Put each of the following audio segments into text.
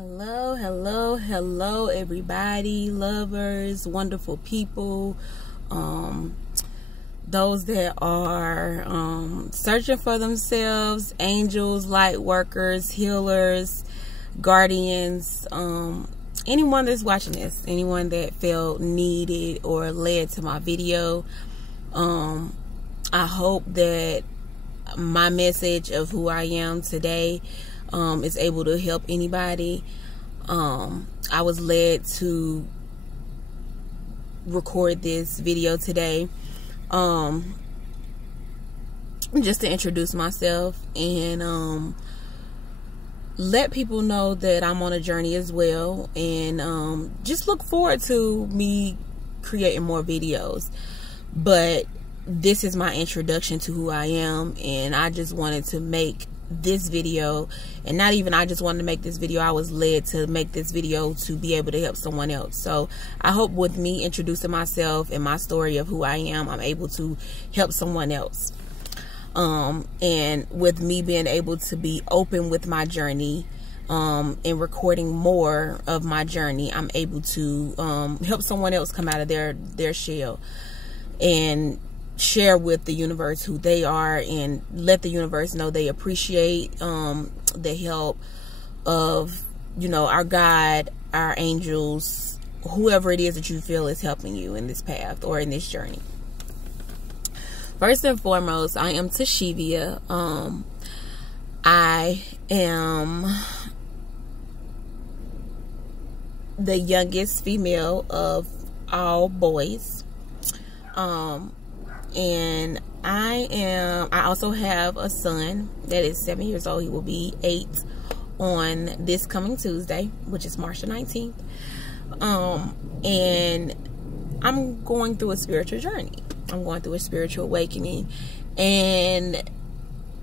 Hello, hello, hello, everybody, lovers, wonderful people, those that are searching for themselves, angels, light workers, healers, guardians, anyone that's watching this, anyone that felt needed or led to my video. I hope that my message of who I am today is able to help anybody. I was led to record this video today just to introduce myself and let people know that I'm on a journey as well, and just look forward to me creating more videos. But this is my introduction to who I am, and I just wanted to make this video, and not even I just wanted to make this video, I was led to make this video to be able to help someone else. So I hope with me introducing myself and my story of who I am, I'm able to help someone else. And with me being able to be open with my journey and recording more of my journey, I'm able to help someone else come out of their shell and share with the universe who they are, and let the universe know they appreciate the help of, you know, our God, our angels, whoever it is that you feel is helping you in this path or in this journey. First and foremost, I am Tashivia. I am the youngest female of all boys. And I also have a son that is 7 years old. He will be 8 on this coming Tuesday, which is March the 19th. And I'm going through a spiritual journey. I'm going through a spiritual awakening. And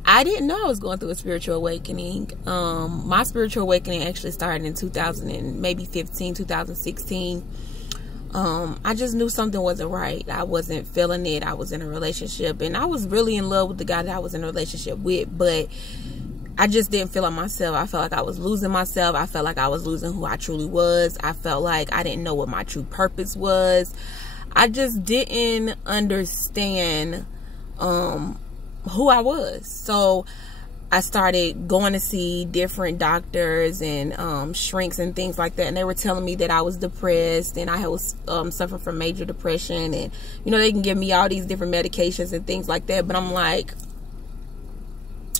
I didn't know I was going through a spiritual awakening. My spiritual awakening actually started in 2016. I just knew something wasn't right. I wasn't feeling it. I was in a relationship, and I was really in love with the guy that I was in a relationship with, but I just didn't feel like myself. I felt like I was losing myself. I felt like I was losing who I truly was. I felt like I didn't know what my true purpose was. I just didn't understand who I was. So I started going to see different doctors and shrinks and things like that, and they were telling me that I was depressed and I was suffering from major depression, and you know, they can give me all these different medications and things like that, but I'm like,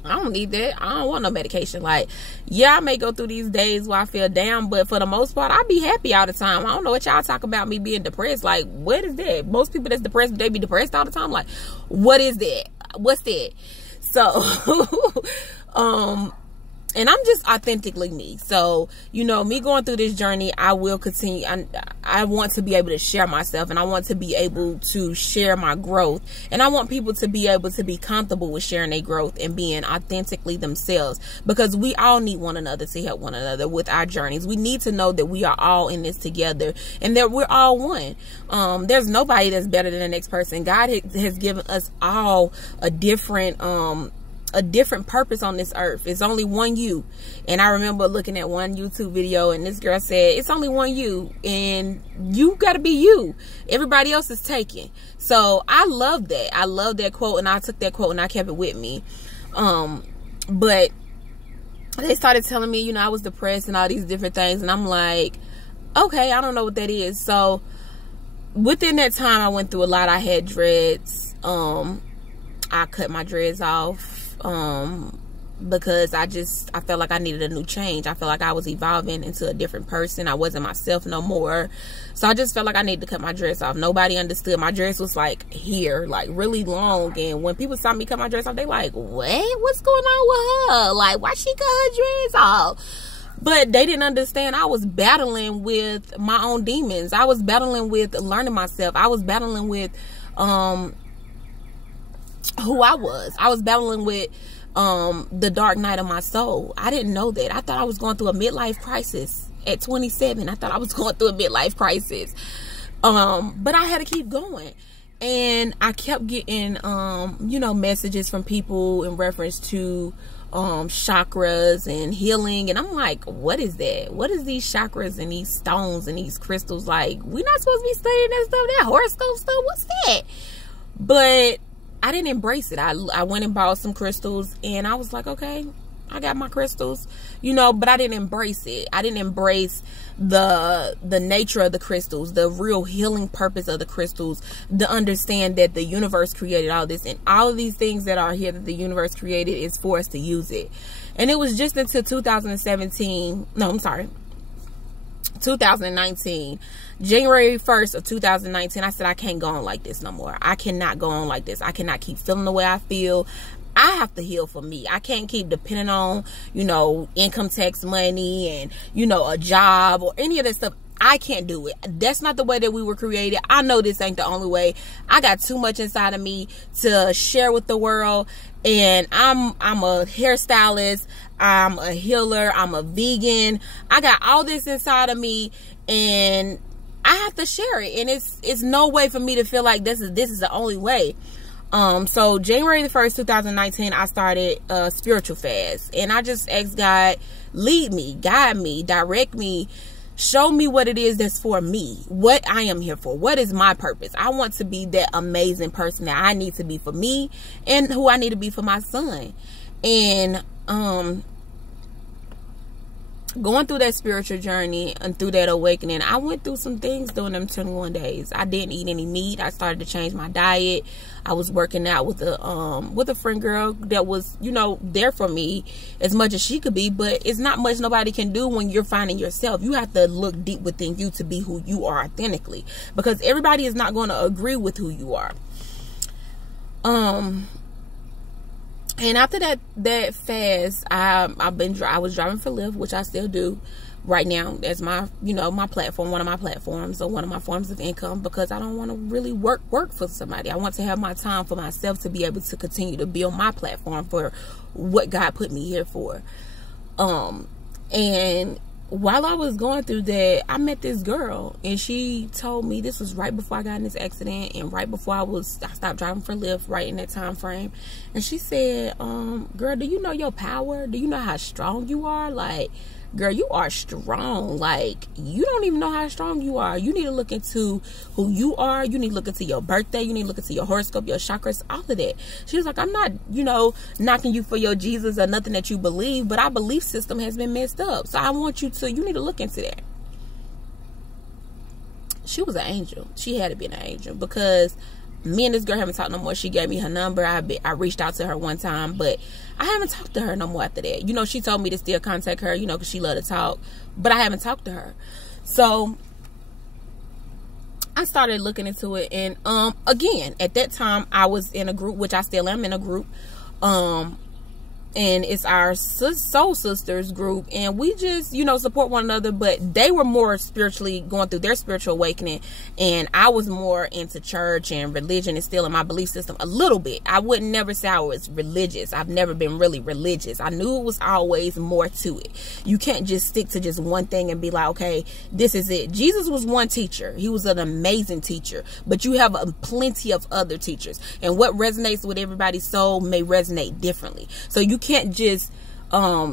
I don't need that. I don't want no medication. Like, yeah, I may go through these days where I feel down, but for the most part, I be happy all the time. I don't know what y'all talk about me being depressed. Like, what is that? Most people that's depressed, they be depressed all the time. Like, what is that? What's that? So, and I'm just authentically me. So, you know, me going through this journey, I will continue. I want to be able to share myself, and I want to be able to share my growth. And I want people to be able to be comfortable with sharing their growth and being authentically themselves, because we all need one another to help one another with our journeys. We need to know that we are all in this together and that we're all one. There's nobody that's better than the next person. God has given us all a different purpose on this earth. It's only one you. And I remember looking at one YouTube video, and this girl said, it's only one you, and you gotta be you. Everybody else is taken. So I love that. I love that quote, and I took that quote and I kept it with me. But they started telling me, you know, I was depressed and all these different things, and I'm like, okay, I don't know what that is. So within that time, I went through a lot. I had dreads. I cut my dreads off because I felt like I needed a new change. I felt like I was evolving into a different person. I wasn't myself no more. So I just felt like I needed to cut my dress off. Nobody understood. My dress was like here, like really long. And when people saw me cut my dress off, they like, what? What's going on with her? Like, why she cut her dress off? But they didn't understand. I was battling with my own demons. I was battling with learning myself. I was battling with who I was. I was battling with the dark night of my soul. I didn't know that. I thought I was going through a midlife crisis at 27. I thought I was going through a midlife crisis. But I had to keep going. And I kept getting, you know, messages from people in reference to chakras and healing, and I'm like, what is that? What is these chakras and these stones and these crystals? Like, we're not supposed to be studying that stuff, that horoscope stuff. What's that? But I didn't embrace it. I went and bought some crystals, and I was like, okay, I got my crystals, you know, but I didn't embrace it. I didn't embrace the nature of the crystals, the real healing purpose of the crystals, to understand that the universe created all this, and all of these things that are here that the universe created is for us to use it. And it was just until 2019, January 1st of 2019, I said, I can't go on like this no more. I cannot go on like this. I cannot keep feeling the way I feel. I have to heal for me. I can't keep depending on, you know, income tax money and, you know, a job or any of that stuff. I can't do it. That's not the way that we were created. I know this ain't the only way. I got too much inside of me to share with the world. And I'm a hairstylist. I'm a healer. I'm a vegan. I got all this inside of me, and I have to share it. And it's no way for me to feel like this is the only way. So January the 1st, 2019, I started a spiritual fast, and I just asked God, lead me, guide me, direct me, show me what it is that's for me, what I am here for, what is my purpose. I want to be that amazing person that I need to be for me and who I need to be for my son. And, going through that spiritual journey and through that awakening, I went through some things during them 21 days. I didn't eat any meat. I started to change my diet. I was working out with a friend girl that was, you know, there for me as much as she could be, but it's not much nobody can do when you're finding yourself. You have to look deep within you to be who you are authentically, because everybody is not going to agree with who you are. And after that fast, I was driving for Lyft, which I still do right now as my, you know, my platform, one of my platforms, or one of my forms of income, because I don't want to really work for somebody. I want to have my time for myself to be able to continue to build my platform for what God put me here for. And while I was going through that, I met this girl, and she told me, this was right before I got in this accident and right before I stopped driving for Lyft, right in that time frame. And she said, girl, do you know your power? Do you know how strong you are? Like, girl, you are strong. Like, you don't even know how strong you are. You need to look into who you are. You need to look into your birthday. You need to look into your horoscope, your chakras, all of that. She was like, I'm not, you know, knocking you for your Jesus or nothing that you believe, but our belief system has been messed up. So I want you need to look into that. She was an angel. She had to be an angel, because me and this girl haven't talked no more. She gave me her number. I reached out to her one time, but I haven't talked to her no more after that. You know, she told me to still contact her, you know, because she loved to talk, but I haven't talked to her. So I started looking into it, and again, at that time, I was in a group, which I still am in a group, and it's our soul sisters group, and we just, you know, support one another. But they were more spiritually going through their spiritual awakening, and I was more into church and religion and still in my belief system a little bit. I would never say I was religious. I've never been really religious. I knew it was always more to it. You can't just stick to just one thing and be like, okay, this is it. Jesus was one teacher. He was an amazing teacher, but you have plenty of other teachers, and what resonates with everybody's soul may resonate differently. So you can't just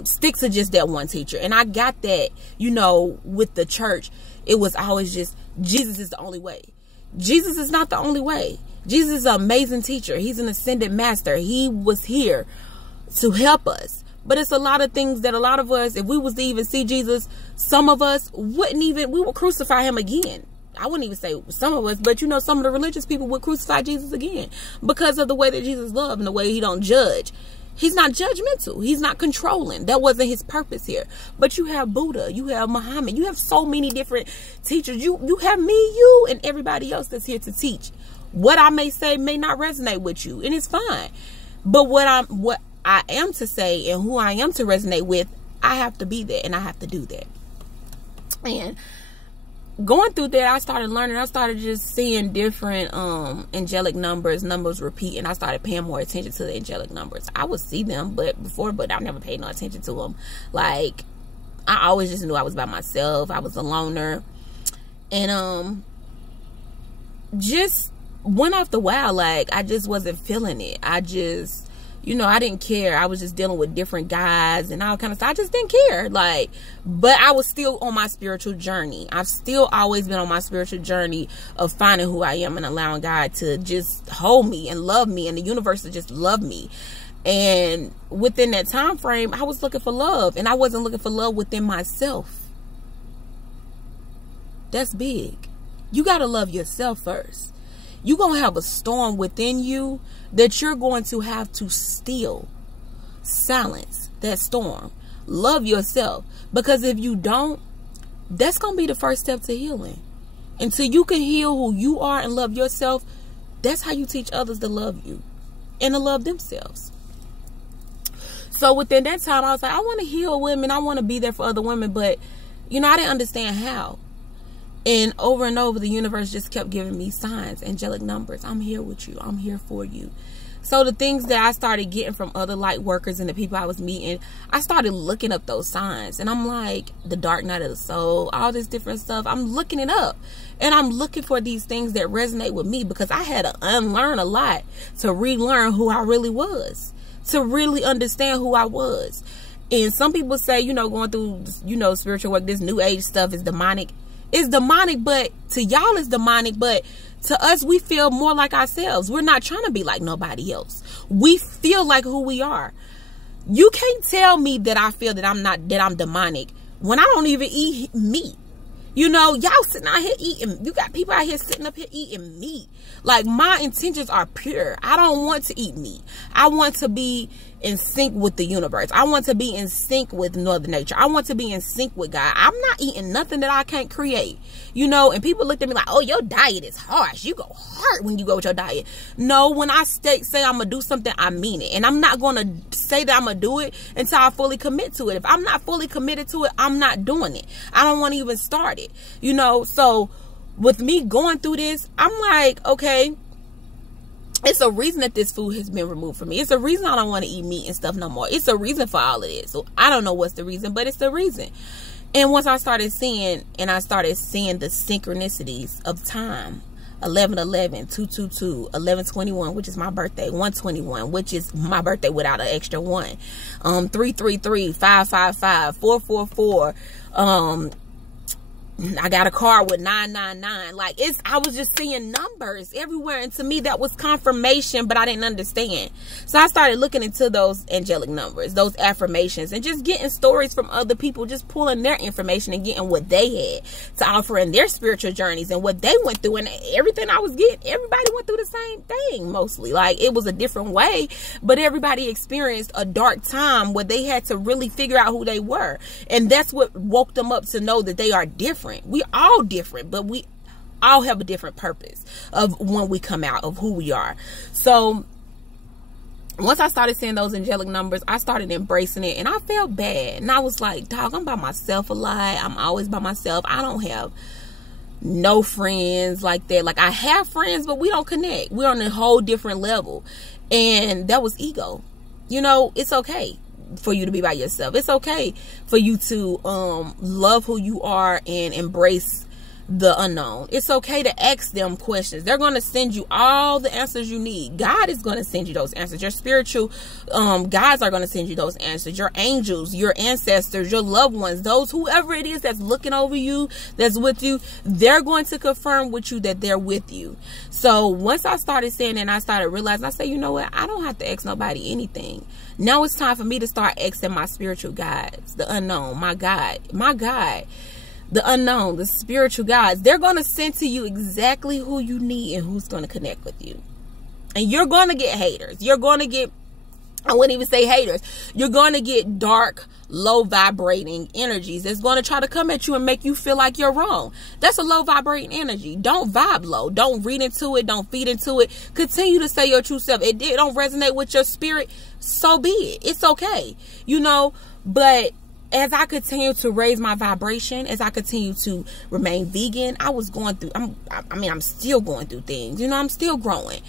stick to just that one teacher. And I got that, you know, with the church, it was always just Jesus is the only way. Jesus is not the only way. Jesus is an amazing teacher. He's an ascended master. He was here to help us. But it's a lot of things that a lot of us, if we was to even see Jesus, some of us wouldn't even, we would crucify him again. I wouldn't even say some of us, but you know, some of the religious people would crucify Jesus again because of the way that Jesus loved and the way he don't judge. He's not judgmental. He's not controlling. That wasn't his purpose here. But you have Buddha, you have Muhammad, you have so many different teachers. You have me, you, and everybody else that's here to teach. What I may say may not resonate with you, and it's fine. But what I am to say and who I am to resonate with, I have to be there, and I have to do that. And going through that, I started learning. I started just seeing different angelic numbers repeat, and I started paying more attention to the angelic numbers. I would see them but I never paid no attention to them. Like, I always just knew I was by myself. I was a loner, and just went off the wild. Like, I just wasn't feeling it. I just you know, I didn't care. I was just dealing with different guys and all kind of stuff. I just didn't care. Like, but I was still on my spiritual journey. I've still always been on my spiritual journey of finding who I am and allowing God to just hold me and love me, and the universe to just love me. And within that time frame, I was looking for love, and I wasn't looking for love within myself. That's big. You got to love yourself first. You're going to have a storm within you that you're going to have to still silence that storm. Love yourself. Because if you don't, that's going to be the first step to healing. Until you can heal who you are and love yourself, that's how you teach others to love you and to love themselves. So within that time, I was like, I want to heal women. I want to be there for other women. But, you know, I didn't understand how. And over, the universe just kept giving me signs, angelic numbers. I'm here with you. I'm here for you. So the things that I started getting from other light workers and the people I was meeting, I started looking up those signs. And I'm like, the dark night of the soul, all this different stuff. I'm looking it up. And I'm looking for these things that resonate with me, because I had to unlearn a lot to relearn who I really was, to really understand who I was. And some people say, you know, going through, you know, spiritual work, this new age stuff is demonic. It's demonic, but to y'all it's demonic, but to us, we feel more like ourselves. We're not trying to be like nobody else. We feel like who we are. You can't tell me that I feel that I'm demonic when I don't even eat meat. You know, y'all sitting out here eating. You got people out here sitting up here eating meat. Like, my intentions are pure. I don't want to eat meat. I want to be in sync with the universe. I want to be in sync with Mother Nature. I want to be in sync with God. I'm not eating nothing that I can't create. You know, and people looked at me like, oh, your diet is harsh. You go hard when you go with your diet. No, when I say I'm going to do something, I mean it. And I'm not going to say that I'm going to do it until I fully commit to it. If I'm not fully committed to it, I'm not doing it. I don't want to even start it. You know, so with me going through this, I'm like, okay, it's a reason that this food has been removed from me. It's a reason I don't want to eat meat and stuff no more. It's a reason for all of this. So I don't know what's the reason, but it's the reason. And once I started seeing the synchronicities of time, 11/11, 2/22, 11/21, which is my birthday, 1/21, which is my birthday without an extra 1, 3/33, 5/5/5, 4/4/4, I got a car with 999. Like, I was just seeing numbers everywhere, and to me that was confirmation, but I didn't understand. So I started looking into those angelic numbers, those affirmations, and just getting stories from other people, just pulling their information and getting what they had to offer in their spiritual journeys and what they went through. And everything I was getting, everybody went through the same thing mostly. Like, it was a different way, but everybody experienced a dark time where they had to really figure out who they were, and that's what woke them up to know that they are different. We all different, but we all have a different purpose of when we come out of who we are. So once I started seeing those angelic numbers, I started embracing it, and I felt bad. And I was like, dog, I'm by myself a lot. I'm always by myself. I don't have no friends like that. Like, I have friends, but we don't connect. We're on a whole different level. And that was ego. You know, it's okay for you to be by yourself. It's okay for you to love who you are and embrace the unknown. It's okay to ask them questions. They're going to send you all the answers you need. God is going to send you those answers. Your spiritual guides are going to send you those answers. Your angels, your ancestors, your loved ones, those, whoever it is that's looking over you, that's with you, they're going to confirm with you that they're with you. So once I started saying that, and I started realizing, I say, you know what, I don't have to ask nobody anything. Now it's time for me to start asking my spiritual guides, the unknown, my God, the unknown, the spiritual guides. They're going to send to you exactly who you need and who's going to connect with you. And you're going to get haters. You're going to get, I wouldn't even say haters. You're going to get dark, low vibrating energies that's going to try to come at you and make you feel like you're wrong. That's a low vibrating energy. Don't vibe low. Don't read into it. Don't feed into it. Continue to say your true self. It don't resonate with your spirit, so be it. It's okay. You know, but as I continue to raise my vibration, as I continue to remain vegan, I was going through, I'm still going through things. You know, I'm still growing.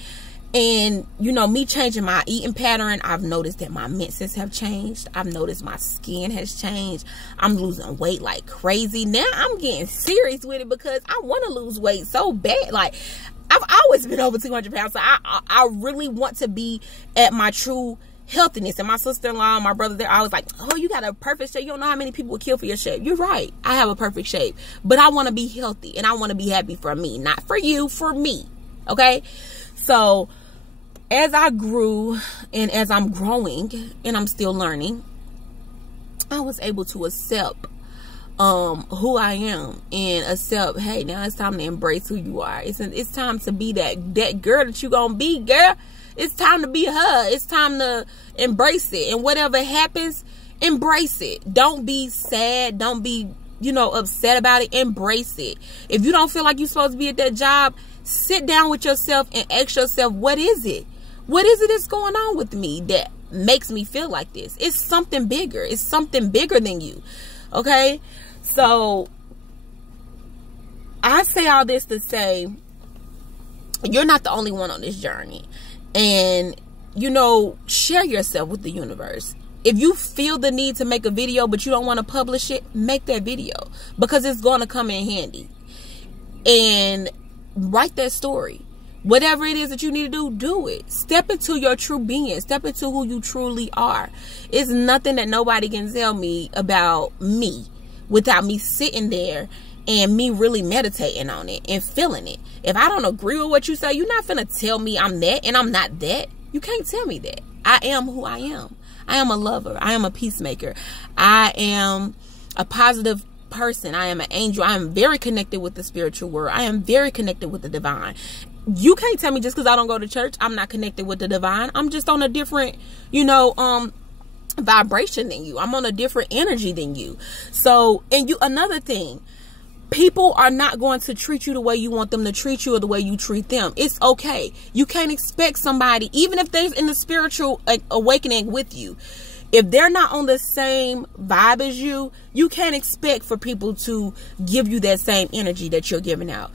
And, you know, me changing my eating pattern, I've noticed that my menses have changed. I've noticed my skin has changed. I'm losing weight like crazy. Now I'm getting serious with it because I want to lose weight so bad. Like, I've always been over 200 pounds. So I really want to be at my true healthiness. And my sister-in-law and my brother, they're always like, oh, you got a perfect shape. You don't know how many people would kill for your shape. You're right. I have a perfect shape. But I want to be healthy. And I want to be happy for me. Not for you, for me. Okay? So, as I grew and as I'm growing and I'm still learning, I was able to accept who I am and accept, hey, now it's time to embrace who you are. It's time to be that girl that you gonna be, girl. It's time to be her. It's time to embrace it. And whatever happens, embrace it. Don't be sad. Don't be, upset about it. Embrace it. If you don't feel like you're supposed to be at that job, sit down with yourself and ask yourself, what is it? What is it that's going on with me that makes me feel like this? It's something bigger. It's something bigger than you. Okay? So, I say all this to say, you're not the only one on this journey. And, share yourself with the universe. If you feel the need to make a video, but you don't want to publish it, make that video. Because it's going to come in handy. And write that story. Whatever it is that you need to do it. Step into your true being. Step into who you truly are. It's nothing that nobody can tell me about me without me sitting there and me really meditating on it and feeling it. If I don't agree with what you say, you're not finna tell me I'm that and I'm not that. You can't tell me that. I am who I am. I am a lover. I am a peacemaker. I am a positive person. I am an angel. I am very connected with the spiritual world. I am very connected with the divine. You can't tell me just because I don't go to church, I'm not connected with the divine. I'm just on a different, vibration than you. I'm on a different energy than you. So, another thing, people are not going to treat you the way you want them to treat you or the way you treat them. It's okay. You can't expect somebody, even if they're in the spiritual awakening with you, if they're not on the same vibe as you, you can't expect for people to give you that same energy that you're giving out.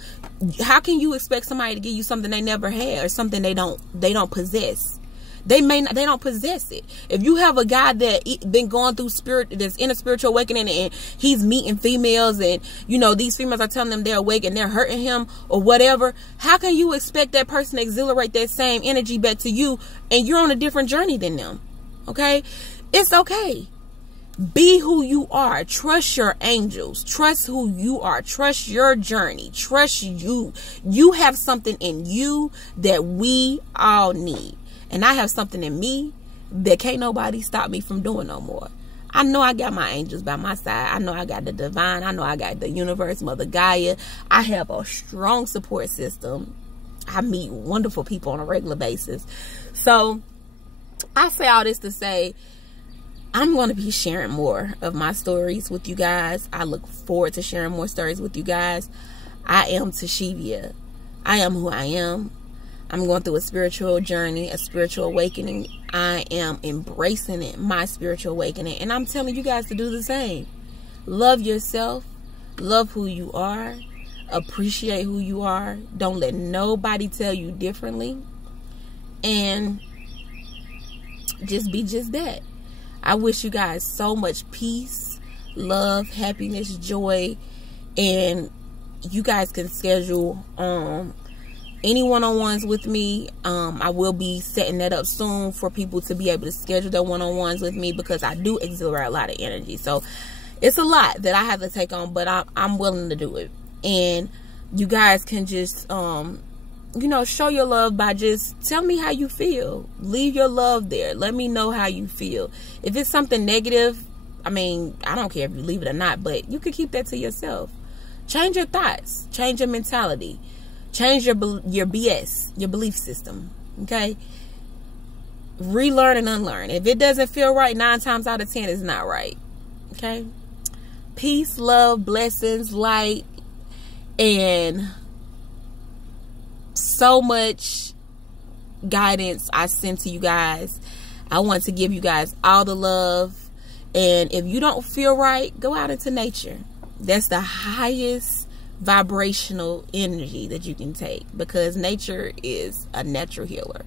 How can you expect somebody to give you something they never had or something they don't possess? They don't possess it. If you have a guy that been going through that's in a spiritual awakening and he's meeting females and, these females are telling them they're awake and they're hurting him or whatever, how can you expect that person to exhilarate that same energy back to you and you're on a different journey than them? Okay? It's okay. Be who you are. Trust your angels. Trust who you are. Trust your journey. Trust you. You have something in you that we all need. And I have something in me that can't nobody stop me from doing no more. I know I got my angels by my side. I know I got the divine. I know I got the universe, Mother Gaia. I have a strong support system. I meet wonderful people on a regular basis. So I say all this to say, I'm going to be sharing more of my stories with you guys. I look forward to sharing more stories with you guys. I am Tashivia. I am who I am. I'm going through a spiritual journey, a spiritual awakening. I am embracing it, my spiritual awakening. And I'm telling you guys to do the same. Love yourself. Love who you are. Appreciate who you are. Don't let nobody tell you differently. And just be just that. I wish you guys so much peace, love, happiness, joy. And you guys can schedule any one-on-ones with me. I will be setting that up soon for people to be able to schedule their one-on-ones with me because I do exhilarate a lot of energy. So it's a lot that I have to take on, but I'm willing to do it. And you guys can just, show your love by just tell me how you feel. Leave your love there. Let me know how you feel. If it's something negative, I don't care if you leave it or not, but you can keep that to yourself. Change your thoughts. Change your mentality. Change your BS, your belief system, okay? Relearn and unlearn. If it doesn't feel right, 9 times out of 10, it's not right, okay? Peace, love, blessings, light, and so much guidance I send to you guys. I want to give you guys all the love. And if you don't feel right, go out into nature. That's the highest vibrational energy that you can take because nature is a natural healer.